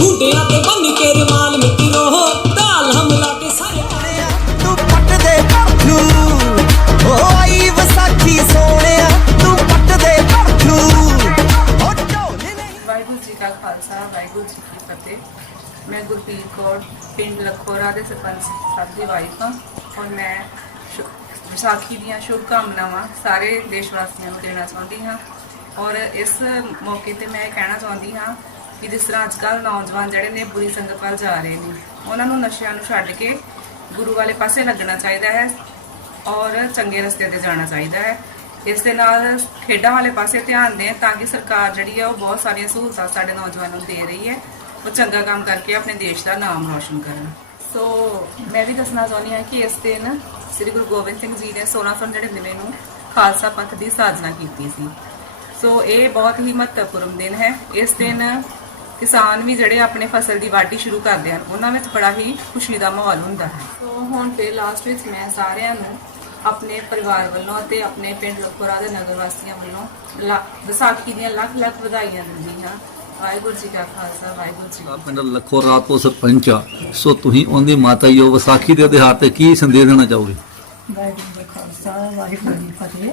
ਹੁੰਡਿਆਂ ਤੇ ਬੰਨ ਕੇ ਰਮਾਲ ਮਿੱਤਰੋ ਢਾਲ ਹਮਲਾ ਕੇ ਸਾਰੇ ਤੂੰ ਪੱਟ ਦੇ ਪਰਥੂ ਓ ਆਈ ਵਿਸਾਖੀ ਸੋਹਣਿਆ ਤੂੰ ਪੱਟ ਦੇ ਪਰਥੂ ਓ ਢੋਲੇ ਨੇ। ਵਾਹਿਗੁਰੂ ਜੀ ਕਾ ਖਾਲਸਾ ਵਾਹਿਗੁਰੂ ਜੀ ਕੀ ਫਤਿਹ। ਮੈਂ ਗੁਰਪ੍ਰੀਤ ਕੌਰ ਪਿੰਡ ਲਖੋਰਾ ਦੇ ਸਰਪੰਚ ਸਾਹਿਬ ਦੀ ਵਾਈਫ ਹਾਂ। ਔਰ ਮੈਂ ਸ਼ੁ- ਵਿਸਾਖੀ ਦੀਆਂ ਸ਼ੁਭ ਕਾਮਨਾਵਾਂ ਸਾਰੇ ਦੇਸ਼ ਵਾਸੀਆਂ ਨੂੰ ਦੇਣਾ ਚਾਹੁੰਦੀ ਹਾਂ। ਔਰ ਇਸ ਮੌਕੇ ਤੇ ਮੈਂ ਇਹ ਕਹਿਣਾ ਚਾਹੁੰਦੀ ਹਾਂ ਕਿ ਜਿਸ ਤਰ੍ਹਾਂ ਅੱਜ ਕੱਲ੍ਹ ਨੌਜਵਾਨ ਜਿਹੜੇ ਨੇ ਬੁਰੀ ਸੰਗਤ ਵੱਲ ਜਾ ਰਹੇ ਨੇ, ਉਹਨਾਂ ਨੂੰ ਨਸ਼ਿਆਂ ਨੂੰ ਛੱਡ ਕੇ ਗੁਰੂ ਵਾਲੇ ਪਾਸੇ ਲੱਗਣਾ ਚਾਹੀਦਾ ਹੈ ਔਰ ਚੰਗੇ ਰਸਤੇ ਤੇ ਜਾਣਾ ਚਾਹੀਦਾ ਹੈ। ਇਸ ਦੇ ਨਾਲ ਖੇਡਾਂ ਵਾਲੇ ਪਾਸੇ ਧਿਆਨ ਦੇਣ ਤਾਂ ਕਿ ਸਰਕਾਰ ਜਿਹੜੀ ਹੈ ਉਹ ਬਹੁਤ ਸਾਰੀਆਂ ਸਹੂਲਤਾਂ ਸਾਡੇ ਨੌਜਵਾਨਾਂ ਨੂੰ ਦੇ ਰਹੀ ਹੈ। ਉਹ ਚੰਗਾ ਕੰਮ ਕਰਕੇ ਆਪਣੇ ਦੇਸ਼ ਦਾ ਨਾਮ ਰੌਸ਼ਨ ਕਰਨ। ਸੋ ਮੈਂ ਵੀ ਦੱਸਣਾ ਚਾਹੁੰਦੀ ਹਾਂ ਕਿ ਇਸ ਦਿਨ ਸ੍ਰੀ ਗੁਰੂ ਗੋਬਿੰਦ ਸਿੰਘ ਜੀ ਨੇ 1699 ਨੂੰ ਖਾਲਸਾ ਪੰਥ ਦੀ ਸਾਜਨਾ ਕੀਤੀ ਸੀ। ਸੋ ਇਹ ਬਹੁਤ ਹੀ ਮਹੱਤਵਪੂਰਨ ਦਿਨ ਹੈ। ਇਸ ਦਿਨ ਕਿਸਾਨ ਵੀ ਜਿਹੜੇ ਆਪਣੇ ਫਸਲ ਦੀ ਵਾਢੀ ਸ਼ੁਰੂ ਕਰਦੇ ਹਨ ਉਹਨਾਂ ਵਿੱਚ ਬੜਾ ਹੀ ਖੁਸ਼ੀ ਦਾ ਮਾਹੌਲ ਹੁੰਦਾ ਹੈ। ਸੋ ਹੁਣ ਤੇ ਲਾਸਟ ਵਿੱਚ ਮੈਂ ਸਾਰਿਆਂ ਨੂੰ ਆਪਣੇ ਪਰਿਵਾਰ ਵੱਲੋਂ ਅਤੇ ਆਪਣੇ ਪਿੰਡ ਲਖੋਰਾ ਦੇ ਨਗਰ ਵਾਸੀਆਂ ਵੱਲੋਂ ਵਿਸਾਖੀ ਦੀਆਂ ਲੱਖ ਲੱਖ ਵਧਾਈਆਂ ਦਿੰਦੀ ਹਾਂ। ਵਾਹਿਗੁਰੂ ਜੀ ਕਾ ਖਾਲਸਾ ਵਾਹਿਗੁਰੂ ਜੀ ਕੀ ਆ ਪਿੰਡ ਲੱਖੋ ਰਾਤ ਤੋਂ ਸਰਪੰਚ ਆ। ਸੋ ਤੁਸੀਂ ਉਹਦੀ ਮਾਤਾ ਜੀ ਹੋ ਵਿਸਾਖੀ ਦੇ ਤਿਉਹਾਰ ਤੇ ਕੀ ਸੰਦੇਸ਼ ਦੇਣਾ ਚਾਹੋਗੇ? ਵਾਹਿਗੁਰੂ ਜੀ ਕਾ ਖਾਲਸਾ ਵਾਹਿਗੁਰੂ ਜੀ ਕੀ ਫਤਿਹ।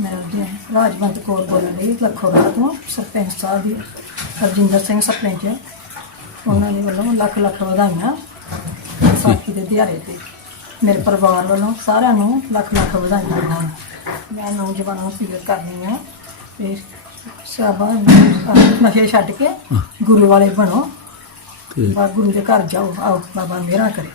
ਮੈਂ ਰਾਜਵੰਤ ਕੌਰ ਬੋਲਣ ਲਈ ਲੱਖੋਰਾ ਤੋਂ ਸਰਪੰਚ ਸਾਹਿਬ ਦੀ ਹਰਜਿੰਦਰ ਸਿੰਘ ਸਰਪੰਚ ਹੈ। ਉਹਨਾਂ ਦੇ ਵੱਲੋਂ ਲੱਖ ਲੱਖ ਵਧਾਈਆਂ ਵਿਸਾਖੀ ਦੇ ਦਿਹਾੜੇ ਤੇ। ਮੇਰੇ ਪਰਿਵਾਰ ਵੱਲੋਂ ਸਾਰਿਆਂ ਨੂੰ ਲੱਖ ਲੱਖ ਵਧਾਈਆਂ ਹੋਣ ਮੈਂ ਨੌਜਵਾਨਾਂ ਨੂੰ ਅਪੀਲ ਕਰਨੀ ਆ ਤੇ ਸ਼ਾਬਾਸ਼ ਨਸ਼ੇ ਛੱਡ ਕੇ ਗੁਰੂ ਵਾਲੇ ਬਣੋ। ਤੇ ਗੁਰੂ ਦੇ ਘਰ ਜਾਓ ਆਓ ਬਾਬਾ ਮੇਰਾ ਕਰੇ।